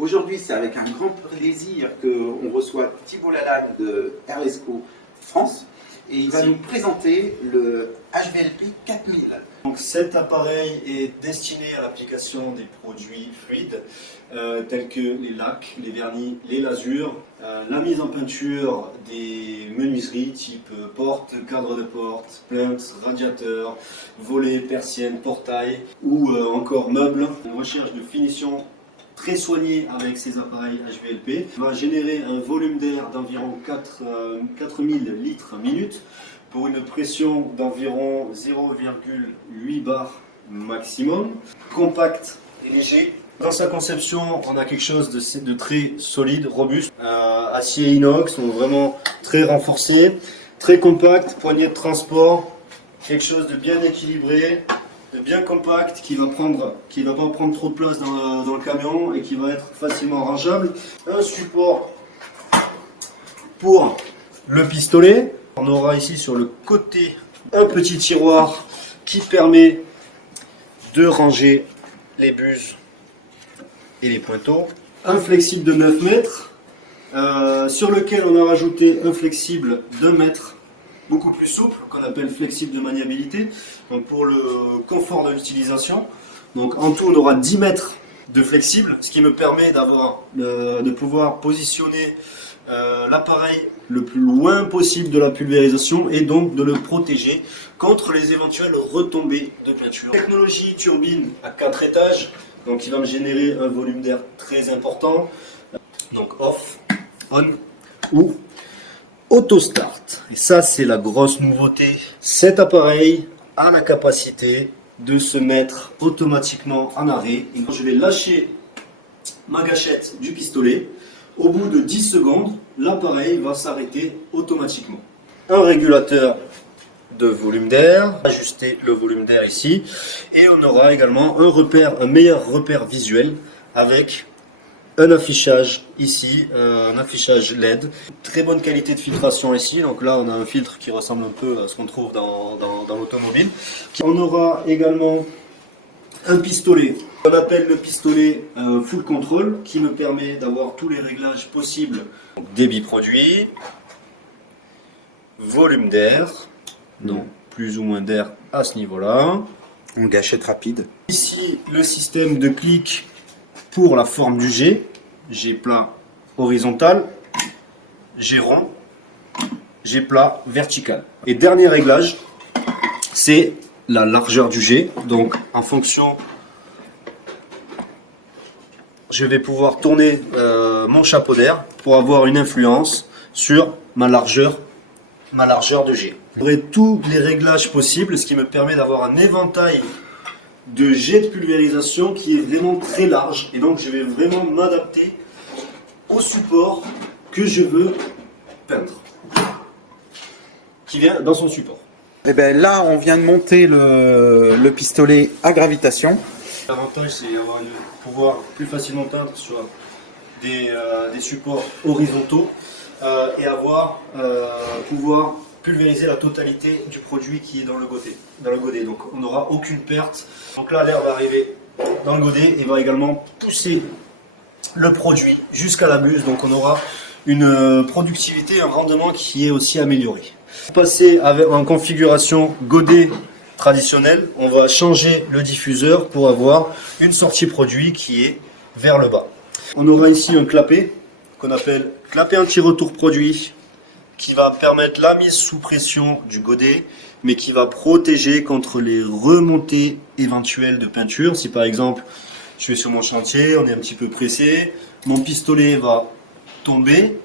Aujourd'hui, c'est avec un grand plaisir qu'on reçoit Thibault Lalanne de Erlesco France et il va nous présenter le HVLP 4000. Donc cet appareil est destiné à l'application des produits fluides tels que les lacs, les vernis, les lasures, la mise en peinture des menuiseries type porte, cadre de porte, plinth, radiateur, volets, persiennes, portail ou encore meubles. Une recherche de finition très soignée avec ces appareils HVLP va générer un volume d'air d'environ 4000 litres minute pour une pression d'environ 0,8 bar maximum. Compact et léger. Dans sa conception, on a quelque chose de très solide, robuste. Acier inox, donc vraiment très renforcé, très compact, poignée de transport, quelque chose de bien équilibré, de bien compact, qui va pas prendre trop de place dans le camion et qui va être facilement rangeable. Un support pour le pistolet. On aura ici sur le côté un petit tiroir qui permet de ranger les buses et les pointeaux. Un flexible de 9 mètres sur lequel on a rajouté un flexible d'1 mètre beaucoup plus souple qu'on appelle flexible de maniabilité, donc pour le confort de l'utilisation. Donc en tout on aura 10 mètres de flexible, ce qui me permet de pouvoir positionner l'appareil le plus loin possible de la pulvérisation et donc de le protéger contre les éventuelles retombées de peinture. Technologie turbine à 4 étages, donc il va me générer un volume d'air très important. Donc off, on ou auto start. Et ça c'est la grosse nouveauté. Cet appareil a la capacité de se mettre automatiquement en arrêt. Et quand je vais lâcher ma gâchette du pistolet, au bout de 10 secondes, l'appareil va s'arrêter automatiquement. Un régulateur de volume d'air, ajuster le volume d'air ici, et on aura également un meilleur repère visuel avec un affichage ici, un affichage LED. Très bonne qualité de filtration ici, donc là on a un filtre qui ressemble un peu à ce qu'on trouve dans l'automobile. On aura également un pistolet, on appelle le pistolet full control, qui me permet d'avoir tous les réglages possibles. Débit produit, volume d'air, donc plus ou moins d'air à ce niveau-là. En gâchette rapide. Ici le système de clic pour la forme du G plat horizontal, G rond, G plat vertical. Et dernier réglage, c'est la largeur du G. Donc en fonction, je vais pouvoir tourner mon chapeau d'air pour avoir une influence sur ma largeur de G. J'aurai tous les réglages possibles, ce qui me permet d'avoir un éventail de jet de pulvérisation qui est vraiment très large. Et donc je vais vraiment m'adapter au support que je veux peindre, qui vient dans son support. Et bien là, on vient de monter le pistolet à gravitation. L'avantage, c'est pouvoir plus facilement peindre sur des supports horizontaux et pouvoir pulvériser la totalité du produit qui est dans le godet. Donc on n'aura aucune perte. Donc là, l'air va arriver dans le godet et va également pousser le produit jusqu'à la buse. Donc on aura une productivité, un rendement qui est aussi amélioré. Passer en configuration godet traditionnelle, on va changer le diffuseur pour avoir une sortie produit qui est vers le bas. On aura ici un clapet qu'on appelle clapet anti-retour produit, qui va permettre la mise sous pression du godet, mais qui va protéger contre les remontées éventuelles de peinture. Si par exemple je suis sur mon chantier, on est un petit peu pressé, mon pistolet va tomber,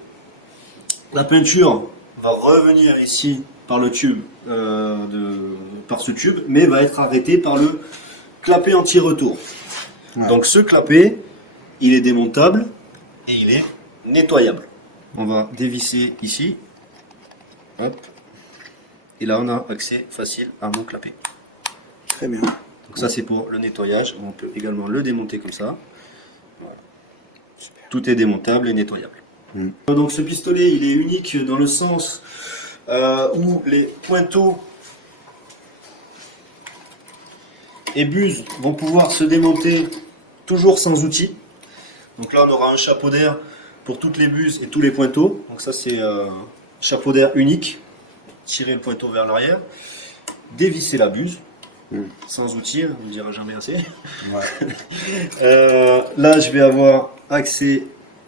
la peinture va revenir ici par le tube, par ce tube, mais va être arrêtée par le clapet anti-retour. Ouais. Donc ce clapet, il est démontable et il est nettoyable. On va dévisser ici. Hop. Et là on a accès facile à mon clapet. Très bien. Donc ça c'est pour le nettoyage. On peut également le démonter comme ça. Voilà. Tout est démontable et nettoyable. Donc ce pistolet il est unique dans le sens où les pointeaux et buses vont pouvoir se démonter toujours sans outil. Donc là, on aura un chapeau d'air pour toutes les buses et tous les pointeaux. Donc ça, c'est chapeau d'air unique. Tirer le pointeau vers l'arrière. Dévisser la buse. Sans outil, on ne dira jamais assez. Ouais. Là, je vais avoir accès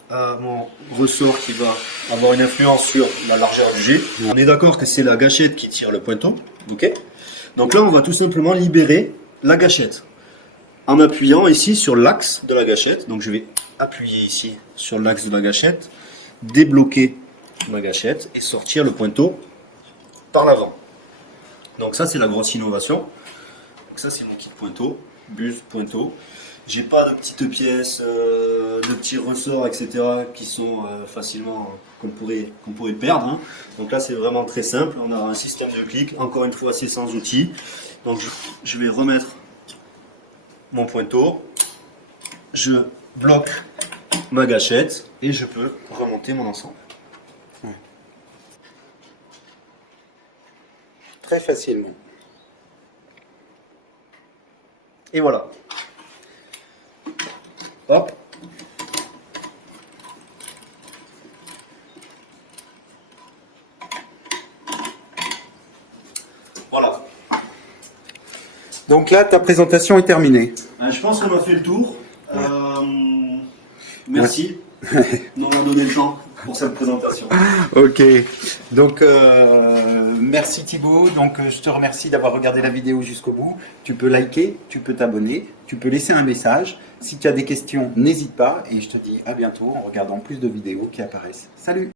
à mon ressort qui va avoir une influence sur la largeur du jet. On est d'accord que c'est la gâchette qui tire le pointeau. Ok. Donc là, on va tout simplement libérer la gâchette en appuyant ici sur l'axe de la gâchette. Donc je vais appuyer ici sur l'axe de la gâchette, débloquer ma gâchette et sortir le pointeau par l'avant. Donc ça, c'est la grosse innovation. Donc ça, c'est mon kit pointeau, buse, pointeau. J'ai pas de petites pièces, de petits ressorts, etc. qui sont facilement qu'on pourrait perdre. Hein. Donc là, c'est vraiment très simple. On a un système de clic. Encore une fois, c'est sans outils. Donc je vais remettre mon pointeau. Je bloque ma gâchette et je peux remonter mon ensemble. Ouais. Très facilement. Et voilà. Hop. Voilà. Donc là, ta présentation est terminée. Je pense qu'on a fait le tour. Merci de m'avoir donné le temps pour cette présentation. Ok. Donc, merci Thibaut. Donc, je te remercie d'avoir regardé la vidéo jusqu'au bout. Tu peux liker, tu peux t'abonner, tu peux laisser un message. Si tu as des questions, n'hésite pas. Et je te dis à bientôt en regardant plus de vidéos qui apparaissent. Salut!